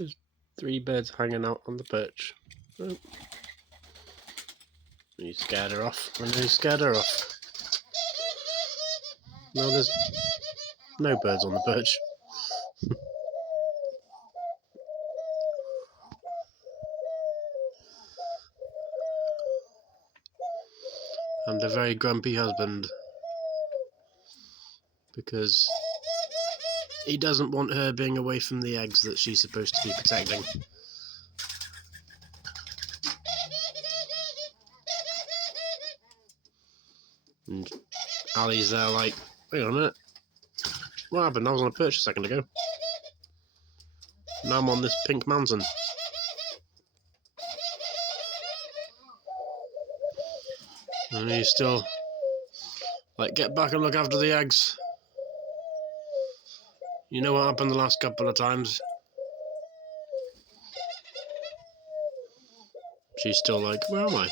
There's 3 birds hanging out on the perch. Oh. You scared her off. I know you scared her off. No, there's no birds on the perch. And a very grumpy husband, because he doesn't want her being away from the eggs that she's supposed to be protecting. And Ali's there like, hang on a minute, what happened? I was on a perch a second ago. Now I'm on this pink mountain. And he's still like, get back and look after the eggs. You know what happened the last couple of times? She's still like, where am I?